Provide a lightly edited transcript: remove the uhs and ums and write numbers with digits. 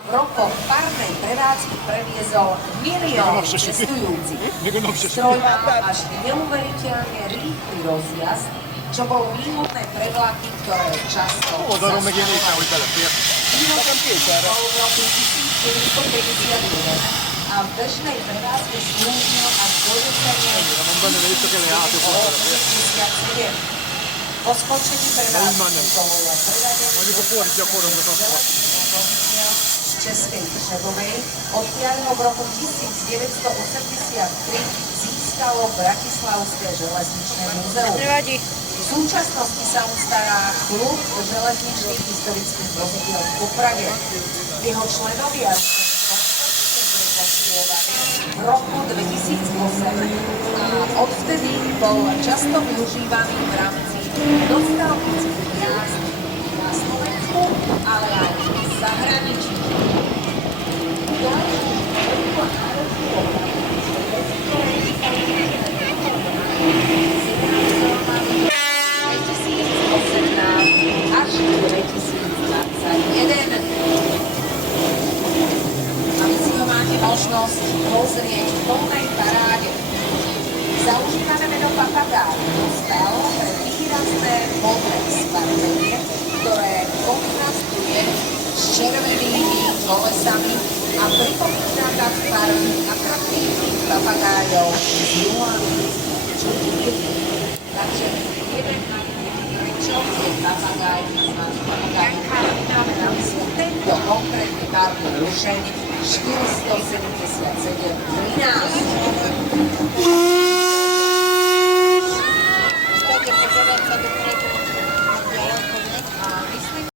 V rokoch párnej prevádzky previezol milióny cestujúcich. Stroj mal až neuveriteľne rýchly rozjazd, čo bolo výhodné pre vlaky, ktoré často zastávali. Výhodný bol v roku 1951 a v bežnej prevádzke slúžil až do jesene 1987. Po skončení prevádzky bol prevedený z Českej Třebovej, odtiaľ ho v roku 1983 získalo Bratislavské železničné múzeum. V súčasnosti sa mu stará klub železničných historických vozidiel v Poprade. Jeho členovia v roku 2008 a odvtedy bol často využívaný v rámci nostalgických jazd na Slovensku, ale aj v zahraničí. Až 2021. A vy si ho máte možnosť pozrieť v plnej paráde. Zaužívané meno Papagáj dostal pre výrazné modré skvrnenie, ktoré kontrastuje s červenými kolesami a pripomína tak farby atraktívnych papagájov z nulových čudí. Takže jeden prečo je papagáj nazvaný papagáj máme na mysle tento konkrétny barvný rušeň 477 13.